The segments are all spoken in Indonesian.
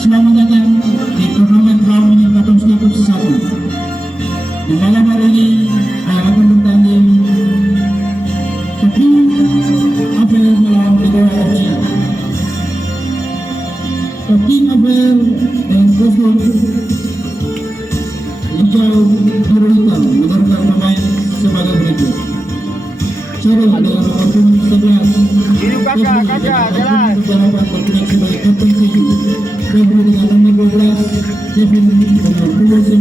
selamat datang di turnamen round ini Batam Skipus 1. Di malam hari ini akan bertanding Teguh Apel melawan Kedua FC. Teguh Apel dan kostum hijau biru hitam menurunkan pemain sebagai berikut. Coro dengan nomor punggung 11. Hidup kakak, jalan. Berjalanan bertindak sebagai kapten 7. Febri dengan nomor 12. Kevin dengan nomor punggung 9.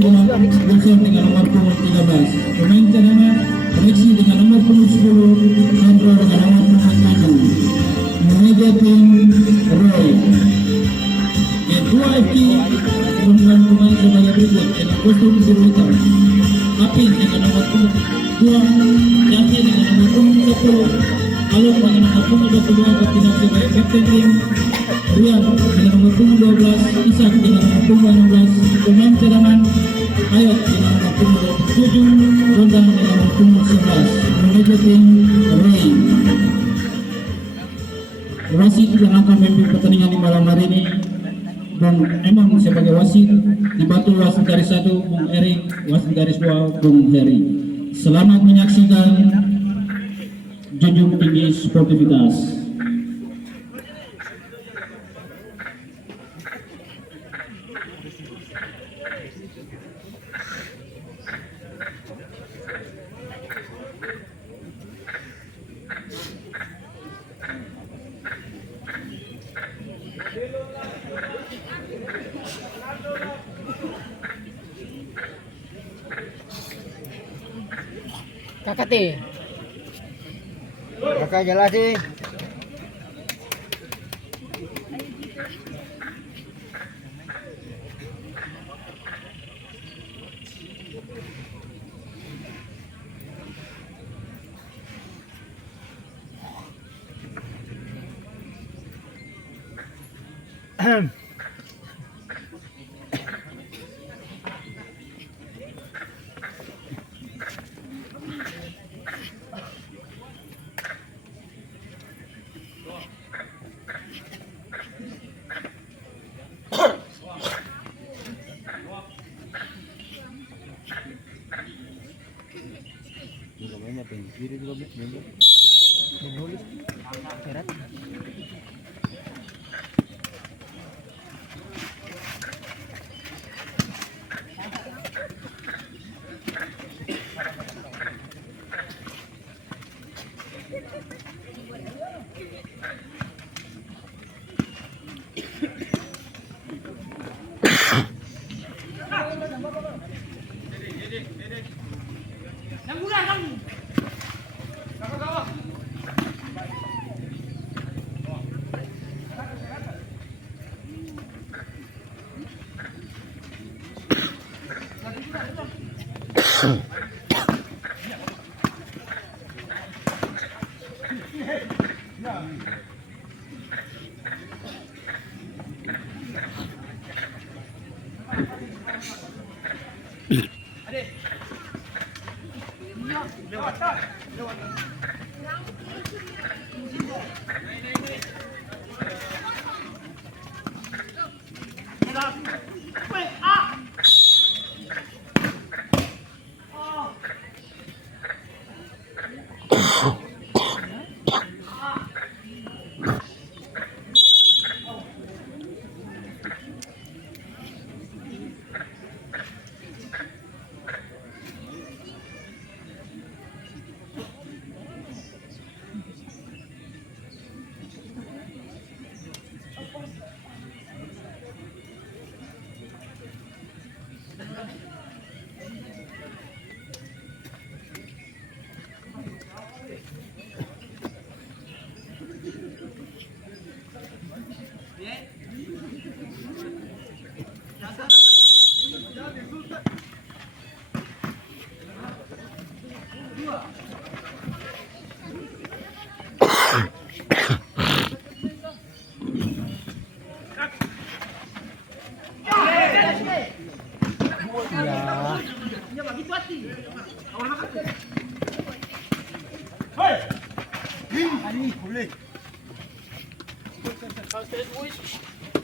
Wilson dengan nomor punggung 13. Pemain cadangan Rexi dengan nomor punggung 10. Andro dengan nomor punggung 7. Manajer tim Roy. Kedua FK menurunkan pemain sebagai berikut dengan kostum biru hitam. Apin dengan nomor punggung 2. Yasi dengan nomor punggung 10. Alun dengan nomor punggung 22 bertindak sebagai kapten tim. Rian dengan nomor punggung 12. Isak dengan nomor punggung 16. Pemain cadangan Ayat dengan nomor punggung 27. Gondang dengan nomor punggung 11. Manajer tim Ray. Wasit yang akan memimpin pertandingan di malam hari ini Bung Emang sebagai wasit, dibantu wasit garis 1 Bung Erik, wasit garis 2 Bung Heri. Selamat menyaksikan, junjung tinggi sportivitas. Kakak teh. Kakak jelas sih.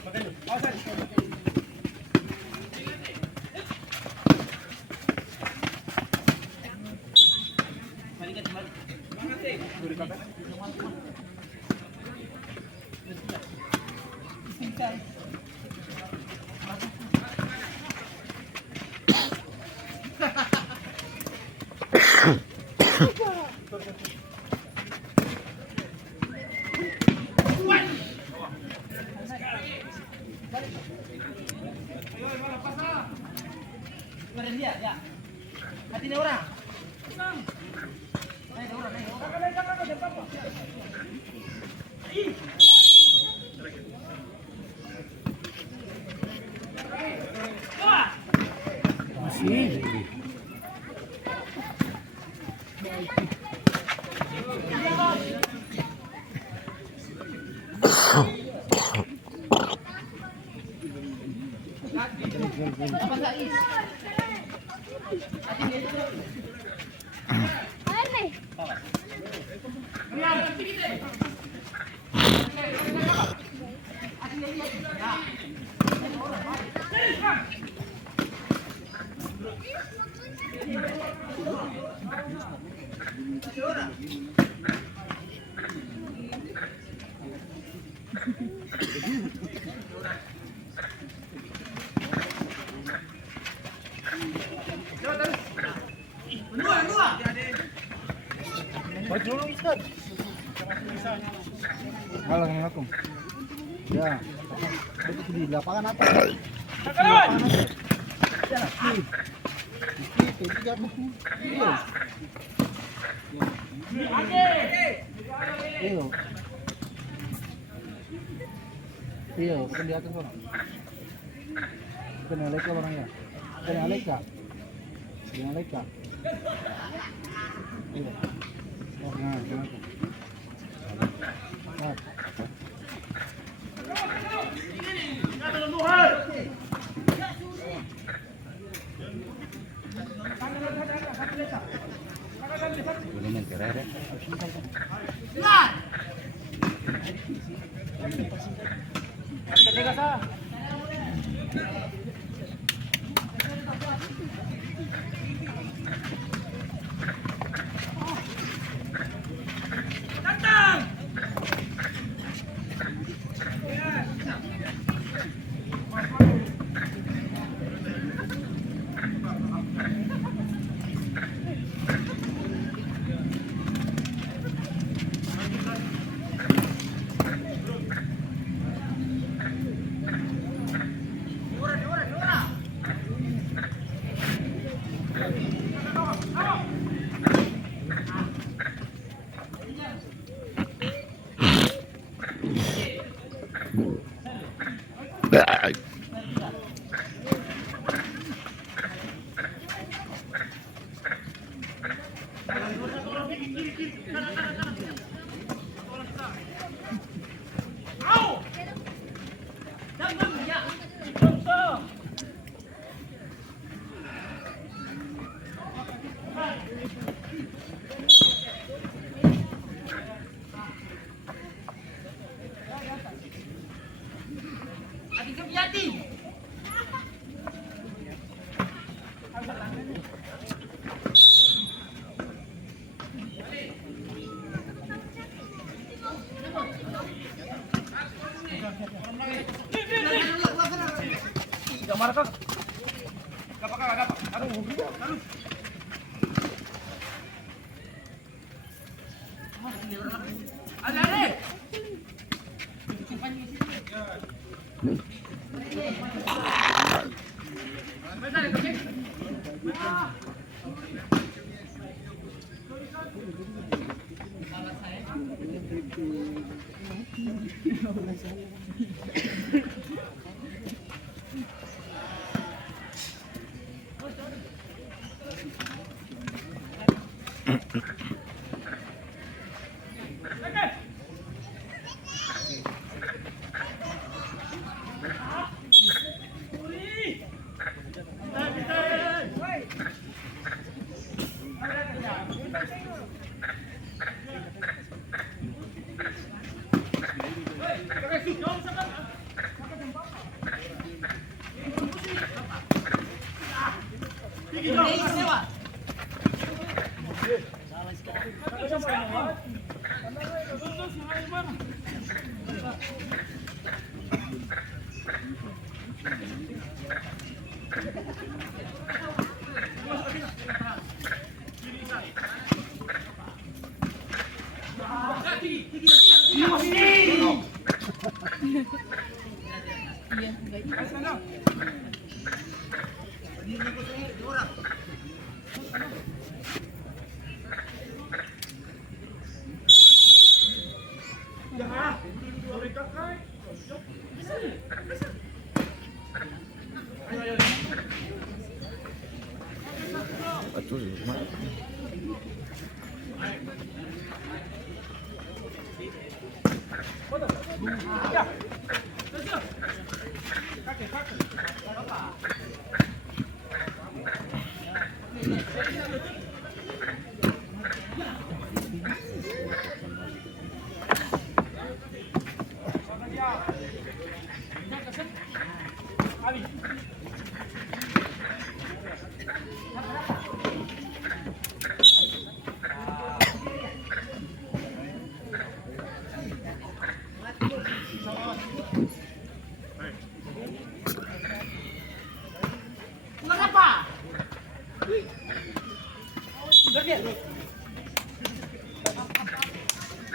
Halo, Assalamualaikum. Ya, itu di lapangan apa? Iya, bukan di atas orang. Bukan Aleka orangnya. Bukan Aleka. Bukan Aleka. Iya. Oh, nah, gimana? Nah.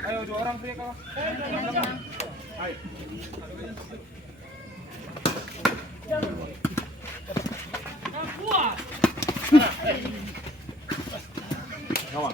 Ayo, 2 orang pria kau. Ayo. Kawan.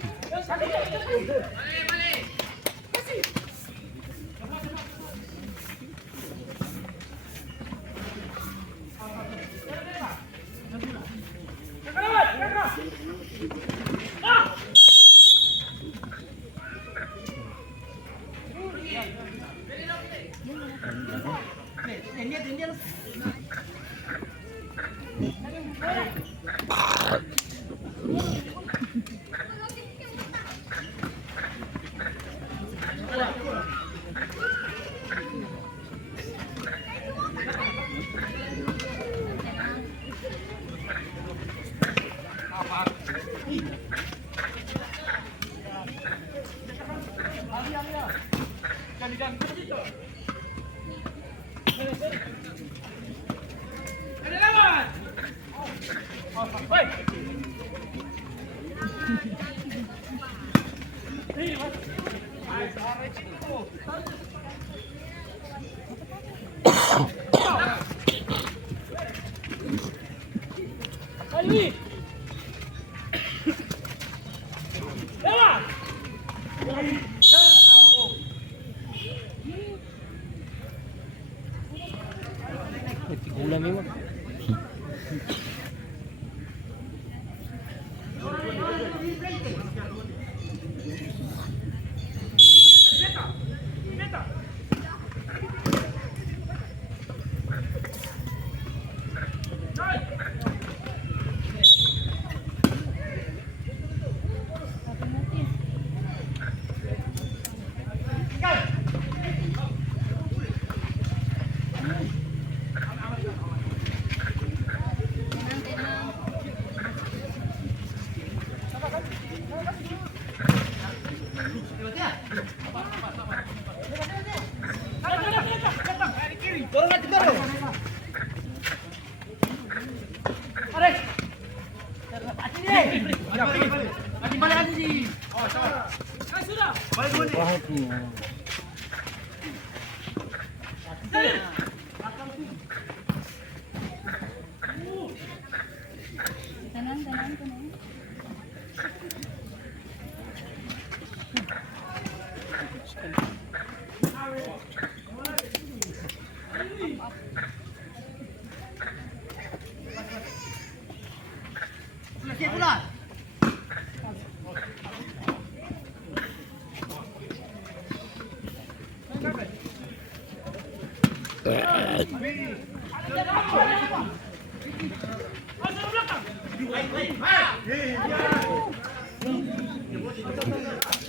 Ulam ini. Tenang.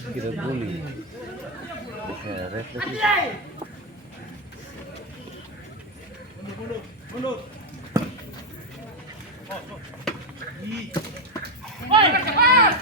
Kita bully. Refleksi. Cepat.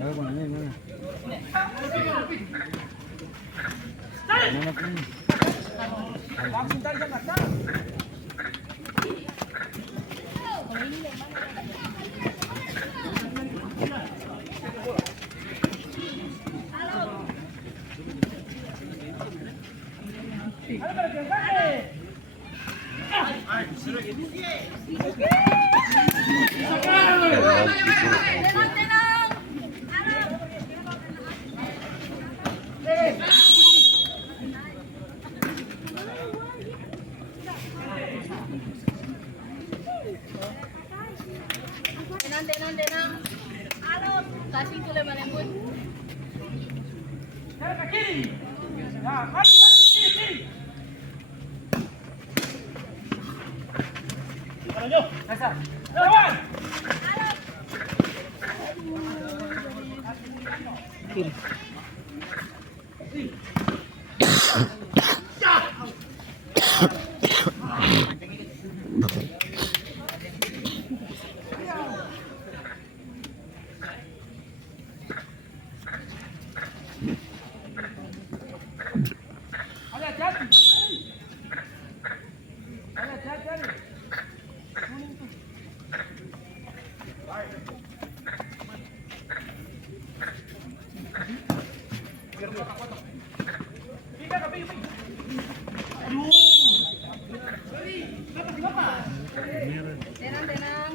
Ayo, mana ini? Mana ini? Tenang. Halo, kasih tulen malembut. Tenang. Tenang. Yan, tenang.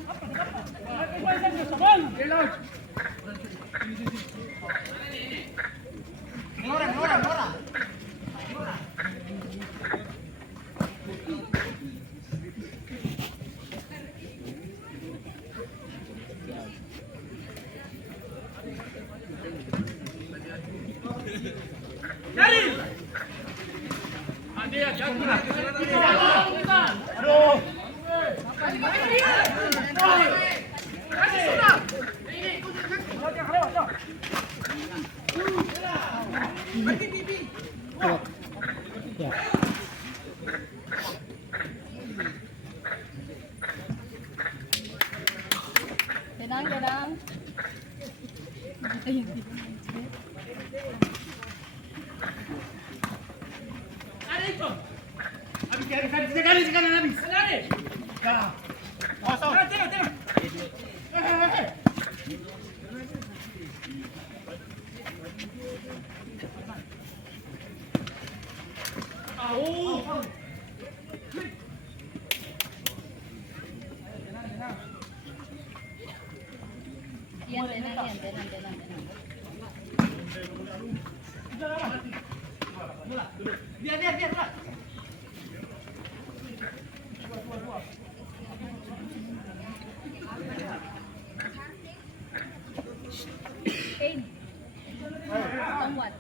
Biar. Aim. Don't watch.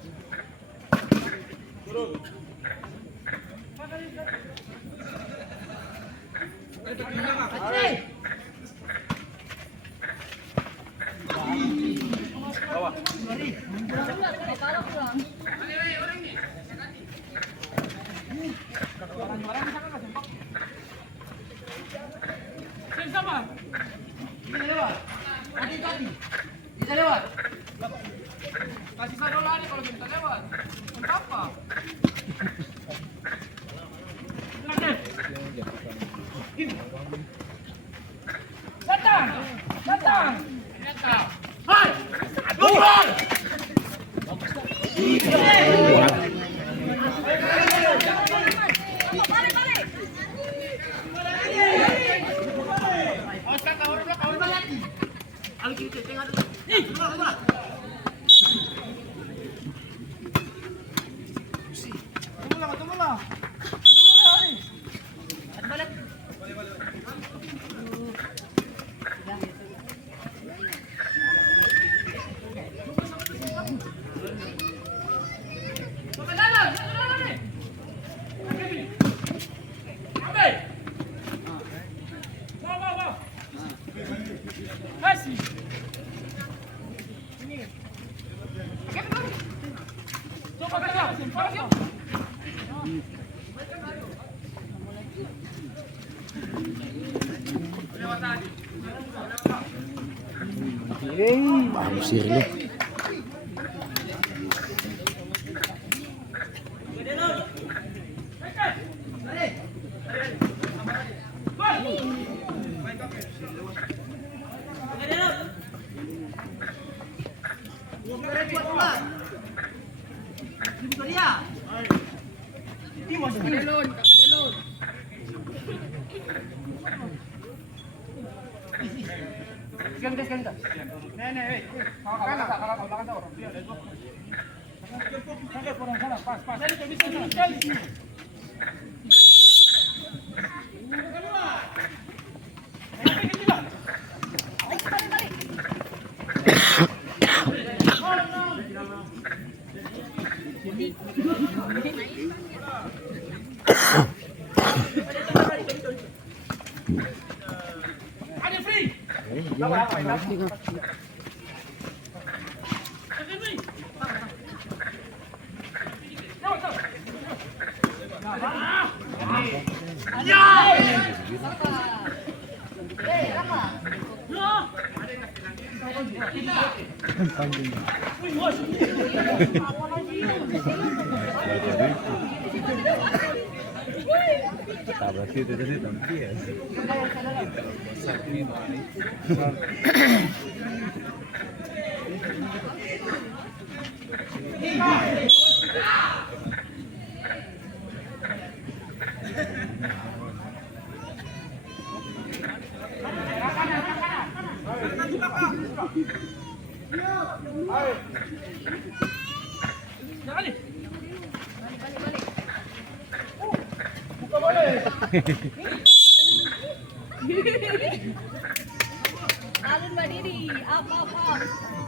Pulang. Sama. Hati-hati. Di sana. lewat. Kasih sado lari kalau minta lewat. Untuk apa? Datang. Datang. Datang. Hai. Luar. Bagus sih lu. Berarti itu tadi tapi ya. Alun Mbak Didi, up.